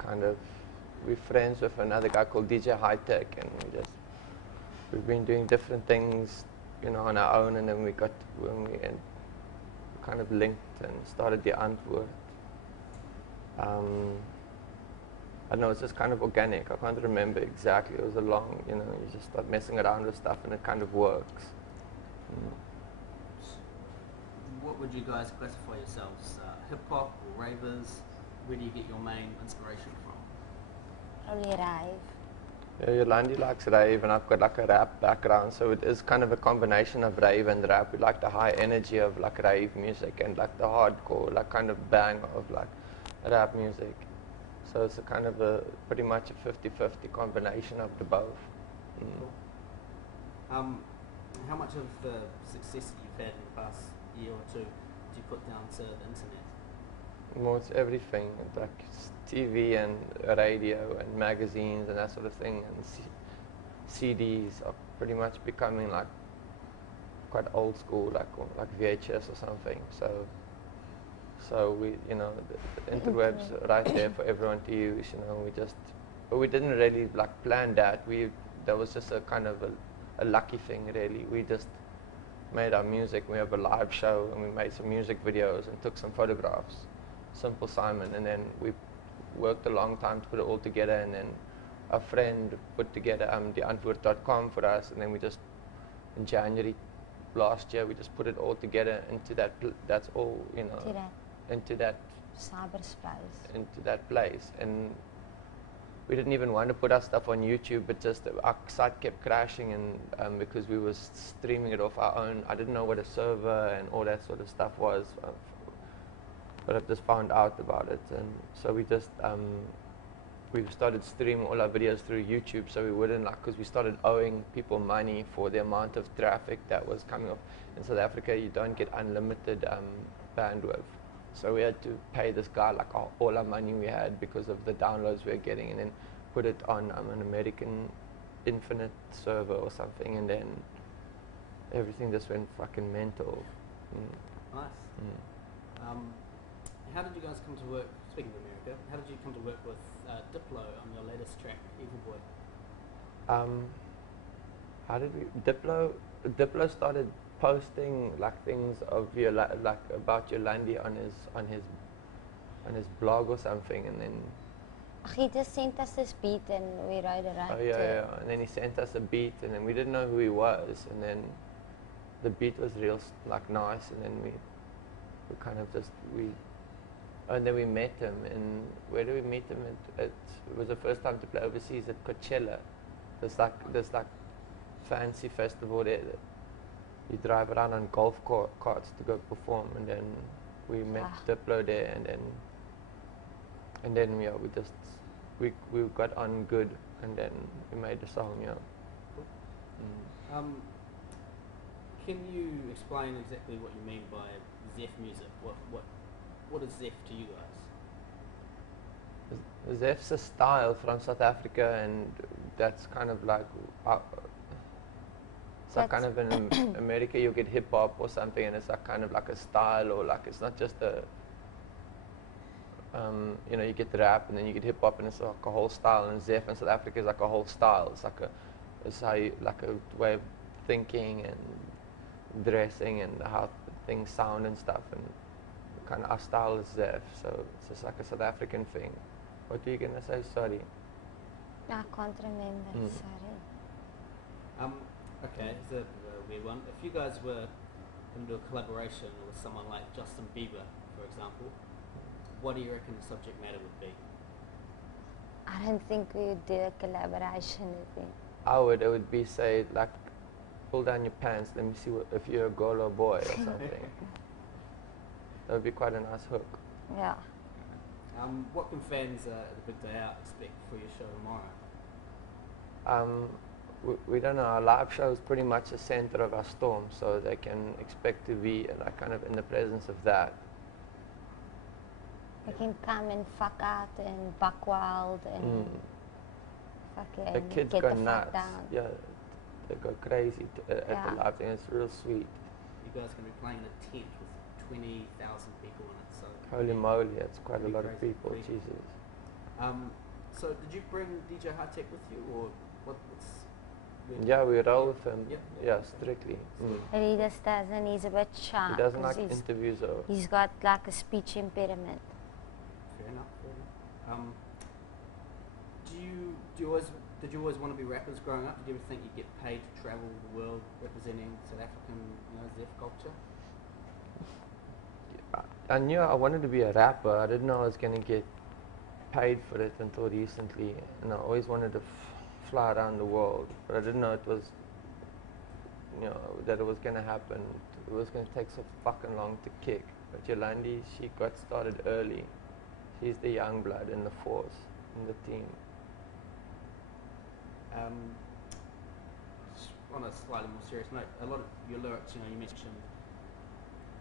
kind of, we're friends with another guy called DJ High Tech, and we've been doing different things, you know, on our own, and then when we kind of linked and started the Antwoord. I don't know, it's just kind of organic. I can't remember exactly. It was a long, you know, you just start messing around with stuff and it kind of works. What would you guys classify yourselves? Hip-hop or ravers? Where do you get your main inspiration from? Probably rave. Yeah, Yolandi likes rave, and I've got like a rap background, so it is kind of a combination of rave and rap. We like the high energy of like rave music and like the hardcore, like kind of bang of like rap music. So it's a kind of a pretty much a 50-50 combination of the both. Cool. How much of the success that you've had in the past year or two do you put down to the internet? Well, it's everything, like TV and radio and magazines and that sort of thing, and CDs are pretty much becoming like quite old school, like VHS or something. So we, you know, the interweb's right there for everyone to use. You know, but we didn't really like plan that. That was just a kind of a lucky thing, really. We just made our music. We have a live show, and we made some music videos and took some photographs. Simple Simon, and then we worked a long time to put it all together, and then a friend put together the Antwoord.com for us, and then we just in January last year we just put it all together into that that's all, you know, into that cyberspace, into that place. And we didn't even want to put our stuff on YouTube, but just our site kept crashing, and because we were streaming it off our own. I didn't know what a server and all that sort of stuff was, but I just found out about it, and so we just we started streaming all our videos through YouTube, so we wouldn't, like, because we started owing people money for the amount of traffic that was coming off. In South Africa, you don't get unlimited bandwidth, so we had to pay this guy like all our money we had because of the downloads we were getting, and then put it on an American infinite server or something, and then everything just went fucking mental. Nice. How did you guys come to work, speaking of America, how did you come to work with Diplo on your latest track, Evil Boy? How did we, Diplo started posting like things of like about Yolandi on his blog or something, and then he just sent us this beat and we wrote it right. Oh yeah, and then he sent us a beat, and then we didn't know who he was, and then the beat was real like nice, and then we kind of just and then we met him, and where did we meet him? It was the first time to play overseas at Coachella. There's like fancy festival there that you drive around on golf carts to go perform, and then we met Diplo there, and then yeah, we got on good, and then we made the song, yeah. Can you explain exactly what you mean by Zef music? What is Zef to you guys? Zef's a style from South Africa, and that's kind of like it's like kind of in America you get hip hop or something, and it's like kind of like a style, or like it's not just a you know, you get rap and then you get hip hop, and it's like a whole style. And Zef in South Africa is like a whole style. It's how you, like a way of thinking and dressing and how things sound and stuff, and kind of our style is Zef, so it's just like a South African thing. What were you gonna say? Sorry. I can't remember. Sorry. Okay, it's a weird one. If you guys were going to do a collaboration with someone like Justin Bieber, for example, what do you reckon the subject matter would be? I don't think we would do a collaboration with him. It would be, say, like, pull down your pants, let me see if you're a girl or a boy or something. That would be quite a nice hook. Yeah. What can fans at the Big Day Out expect for your show tomorrow? We don't know. Our live show is pretty much the center of our storm, so they can expect to be like kind of in the presence of that. They can come and fuck out and buck wild and fucking the kids get go the nuts. fuck down. Yeah, they go crazy at the live thing. It's real sweet. You guys can be playing in a tent with 20,000 people in it. So holy moly, it's quite a lot of crazy, people. Jesus. So did you bring DJ High Tech with you, or what's? Yeah, we roll with him. Yeah. Yeah, strictly. But he just doesn't, he's a bit shy. He doesn't 'cause like interviews or. he's got like a speech impediment. Fair enough. Fair enough. Did you always want to be rappers growing up? Did you ever think you'd get paid to travel the world representing South African, Zef culture? I knew I wanted to be a rapper. I didn't know I was going to get paid for it until recently. And I always wanted to fly around the world, but I didn't know it was, that it was going to happen. It was going to take so fucking long to kick. But Yolandi, she got started early. She's the young blood in the force, in the team. On a slightly more serious note, a lot of your lyrics, you mentioned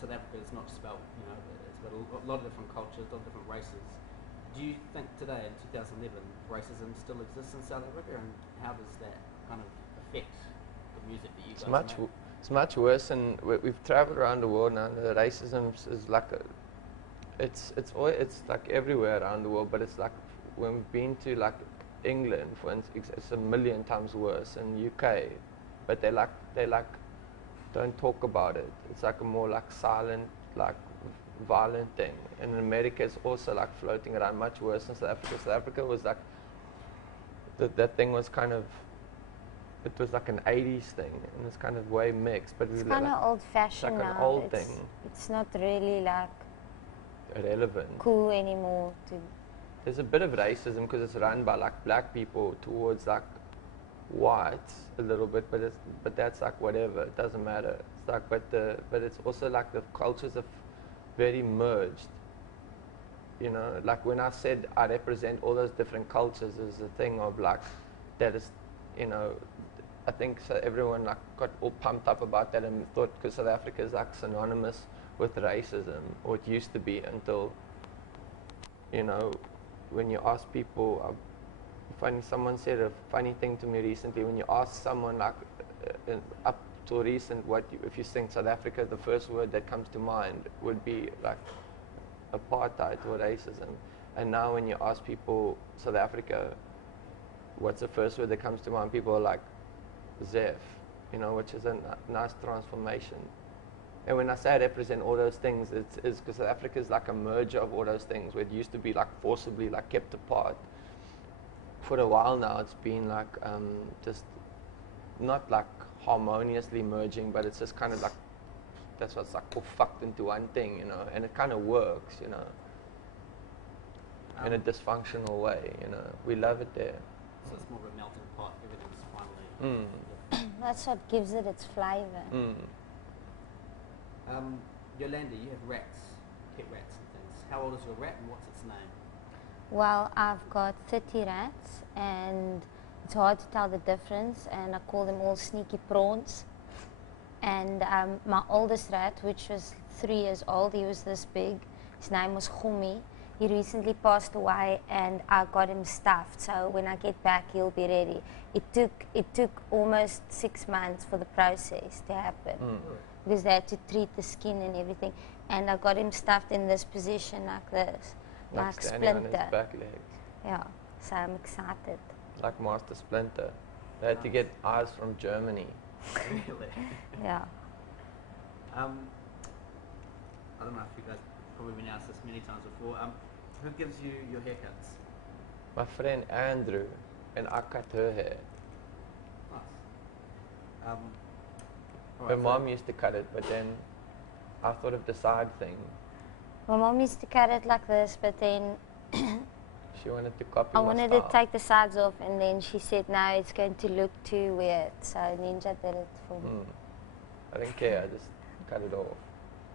South Africa is not just about, it's about a lot of different cultures, a lot of different races. Do you think today, in 2011, racism still exists in South Africa, and how does that kind of affect the music that you guys make? It's much worse, and we've traveled around the world now. The racism is like it's like everywhere around the world, but it's like when we've been to like England, for instance, it's a million times worse. In UK, but they don't talk about it. It's like a more like silent, like violent thing. And in America, it's also like floating around, much worse than South Africa. South Africa was like that thing was kind of, it was like an 80s thing, and it's kind of way mixed. But it's kind of old-fashioned now. It's like an old thing. It's not really like relevant, cool anymore. There's a bit of racism because it's run by like black people towards like whites a little bit, but that's like whatever. It doesn't matter. It's like, but it's also like the cultures are very merged. Like when I said I represent all those different cultures, is a thing of like that is, I think so everyone like got all pumped up about that and thought because South Africa is like synonymous with racism, or it used to be until, when you ask people. Someone said a funny thing to me recently. When you ask someone like up to recent, if you think South Africa, the first word that comes to mind would be like apartheid or racism. And now when you ask people South Africa, what's the first word that comes to mind? People are like Zef, which is a nice transformation. And when I say I represent all those things, it's because South Africa is like a merger of all those things, where it used to be like forcibly like kept apart. For a while now, it's been like just not like harmoniously merging, but it's just kind of like that's what's like all fucked into one thing, and it kind of works, in a dysfunctional way, We love it there. So it's more of a melting pot. Everything's finally. That's what gives it its flavor. Yolanda, you have rats, pet rats and things. How old is your rat, and what's its name? Well, I've got 30 rats, and it's hard to tell the difference, and I call them all sneaky prawns. And my oldest rat, which was 3 years old, he was this big. His name was Gumi. He recently passed away, and I got him stuffed. So when I get back, he'll be ready. It took almost 6 months for the process to happen, because they had to treat the skin and everything. And I got him stuffed in this position like this. Like Splinter. On his back legs. Yeah, so I'm excited. Like Master Splinter. They had to get eyes from Germany. Really? Yeah. I don't know if you guys probably been asked this many times before. Who gives you your haircuts? My friend Andrew, and I cut her hair. Nice. Her mom used to cut it, but then I thought of the side thing. My mom used to cut it like this, but then she wanted to copy I my wanted style. to take the sides off, and then she said, no, it's going to look too weird. So Ninja did it for me. I didn't care, I just cut it off.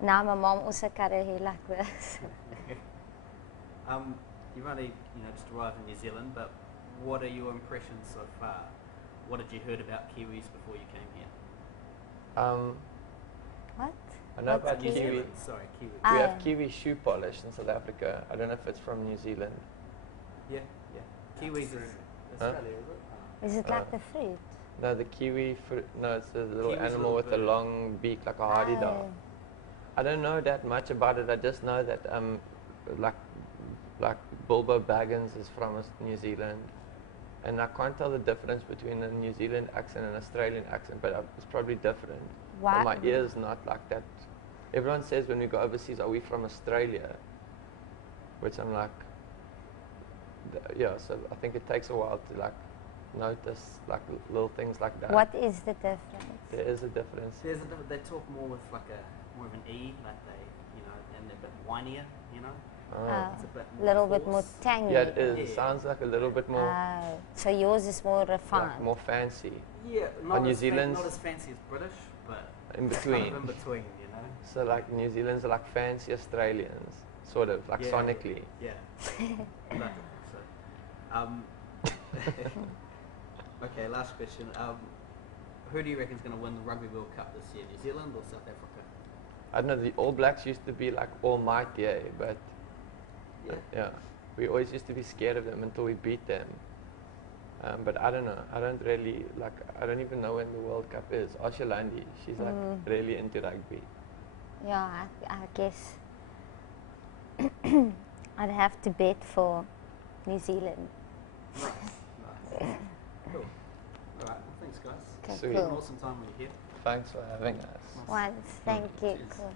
Now my mom also cut her hair like this. You've only just arrived in New Zealand, but what are your impressions so far? What had you heard about Kiwis before you came here? What? I know What's about New Kiwi? Zealand. Sorry, Kiwi. We have Kiwi shoe polish in South Africa. I don't know if it's from New Zealand. Yeah. Kiwis is Australia, is it? Is it like the fruit? No, the kiwi fruit. No, it's a little Kiwi's animal little with a bird. long beak like a hardy dog. I don't know that much about it. I just know that like like Bilbo Baggins is from New Zealand, and I can't tell the difference between a New Zealand accent and an Australian accent, but it's probably different. Why? But my ear's not like that. Everyone says when we go overseas, are we from Australia? Which I'm like, yeah, so I think it takes a while to like notice like little things like that. What is the difference? There is a difference. They talk more with like more of an E, like they, you know, and they're a bit whinier, you know. It's a bit more little bit more coarse. tangy. Yeah, it is. Yeah. It sounds like a little bit more, So yours is more refined. like more fancy. Yeah, not New as Zealand's not as fancy as British, but in it's between. kind of in between, you know. So like New Zealand's are like fancy Australians, sort of like Yeah, sonically. Yeah. Like, so, okay, last question. Who do you reckon is going to win the Rugby World Cup this year? New Zealand or South Africa? I don't know. The All Blacks used to be like almighty, but yeah, we always used to be scared of them until we beat them. But I don't know. I don't really like. I don't even know when the World Cup is. Ashalandi, she's like really into rugby. Yeah, I guess I'd have to bet for New Zealand. Nice. Cool. All right. Well, thanks, guys. Okay, Sweet. It's been cool. an awesome time when you're here. Thanks for having us. Once, thank you. Cheers. Cool.